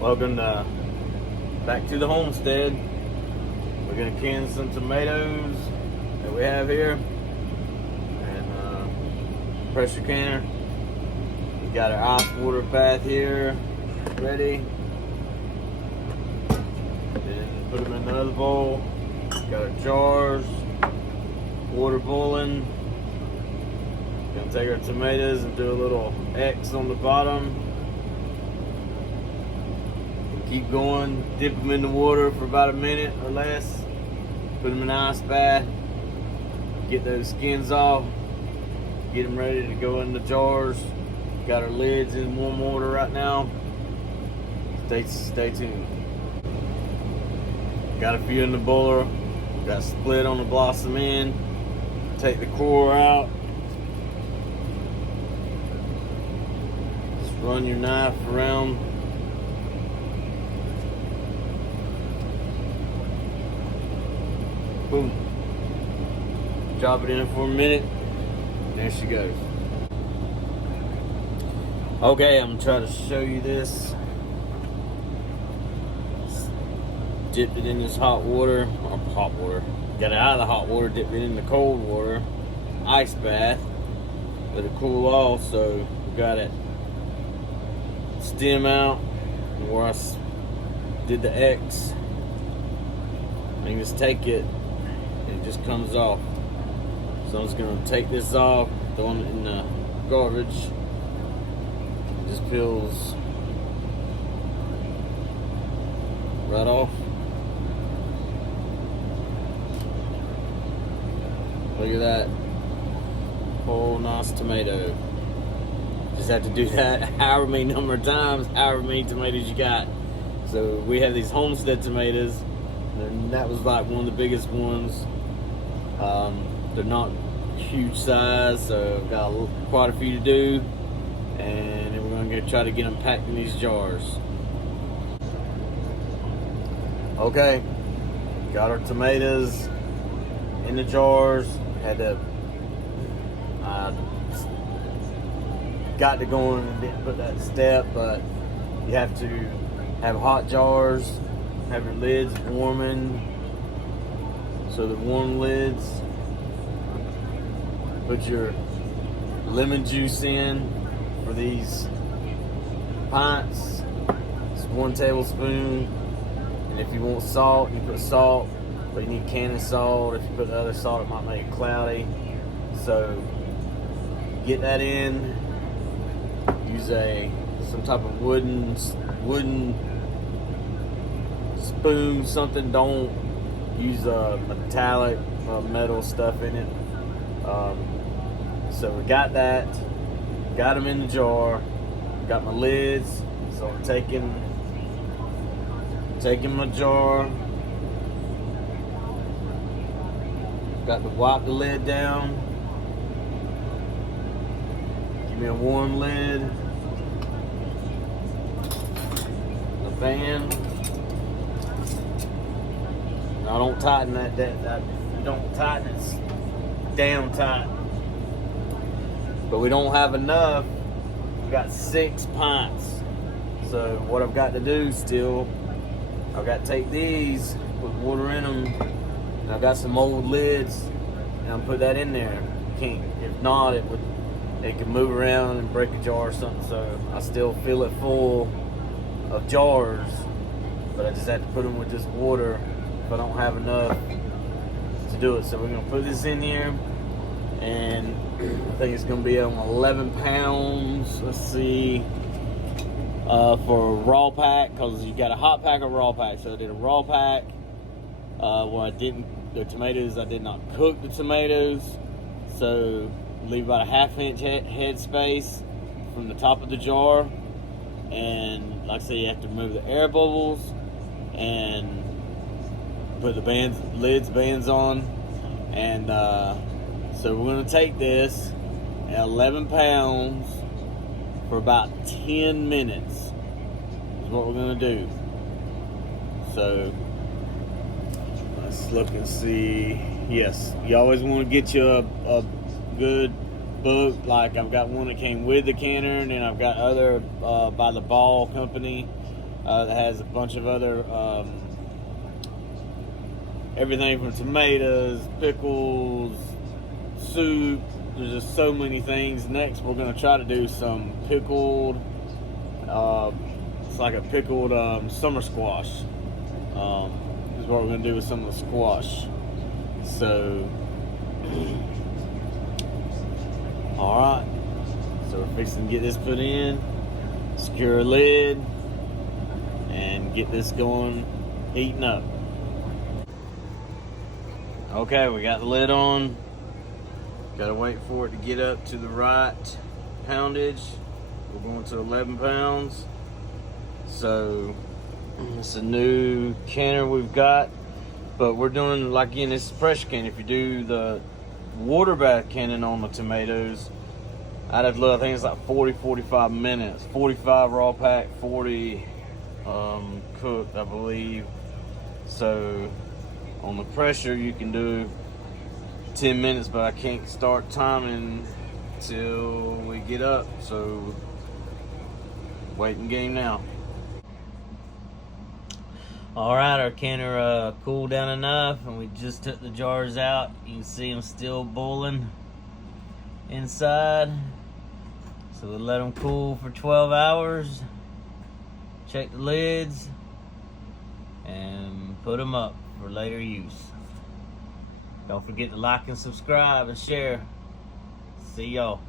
Welcome back to the homestead. We're gonna can some tomatoes that we have here, and pressure canner. We got our ice water bath here ready. Then put them in another bowl. Got our jars, water boiling. Gonna take our tomatoes and do a little X on the bottom. Keep going, dip them in the water for about a minute or less. Put them in an ice bath. Get those skins off. Get them ready to go in the jars. Got our lids in warm water right now. Stay tuned. Got a few in the boiler. Got split on the blossom end. Take the core out. Just run your knife around. Boom. Drop it in for a minute. There she goes. Okay, I'm gonna try to show you this. Dipped it in this hot water. Got it out of the hot water, dipped it in the cold water. Ice bath. Let it cool off, so we got it stem out where I did the X. And just take it. It just comes off. So I'm just gonna take this off, throw it in the garbage. It just peels right off. Look at that. Oh, nice tomato. Just have to do that however many number of times, however many tomatoes you got. So we have these homestead tomatoes, and that was like one of the biggest ones. They're not huge size, so I've got quite a few to do, and then we're going to try to get them packed in these jars. Okay, got our tomatoes in the jars. Had to got to go in and didn't put that step, but you have to have hot jars, have your lids warming. So the warm lids, put your lemon juice in for these pints. It's 1 tablespoon. And if you want salt, you put salt, but you need canning salt. If you put the other salt, it might make it cloudy. So get that in. Use some type of wooden spoon, something. Don't use metallic metal stuff in it. So we got that. Got them in the jar. Got my lids. So I'm taking my jar. Got to wipe the lid down. Give me a warm lid. The fan. I don't tighten that. Don't tighten it down tight. But we don't have enough. We got 6 pints. So what I've got to do still, I've got to take these, put water in them, and I've got some old lids, and I'll put that in there. If not, it can move around and break a jar or something. So I still fill it full of jars, but I just have to put them with just water if I don't have enough to do it. So we're gonna put this in here, and I think it's gonna be on 11 pounds. Let's see, for a raw pack, because you got a hot pack or raw pack. So I did a raw pack where the tomatoes, I did not cook the tomatoes. So leave about a 1/2 inch head space from the top of the jar. And like I say, you have to remove the air bubbles and put the bands on. And so we're going to take this at 11 pounds for about 10 minutes is what we're going to do. So let's look and see. Yes, you always want to get you a good book. Like I've got one that came with the canner, and then I've got other by the Ball company. That has a bunch of other everything from tomatoes, pickles, soup. There's just so many things. Next, we're gonna try to do some pickled. It's like a pickled summer squash. Is what we're gonna do with some of the squash. So, all right. So we're fixing to get this put in, secure a lid, and get this going, heating up. Okay, we got the lid on. Gotta wait for it to get up to the right poundage. We're going to 11 pounds. So it's a new canner we've got, but we're doing, like, again, this is pressure can. If you do the water bath canning on the tomatoes, I'd have to look, I think it's like 40-45 minutes. 45 raw pack, 40 cooked, I believe. So on the pressure you can do 10 minutes, but I can't start timing till we get up. So waiting game now. All right, our canner cooled down enough, and we just took the jars out. You can see them still boiling inside. So we'll let them cool for 12 hours. Check the lids and put them up for later use. Don't forget to like and subscribe and share. See y'all.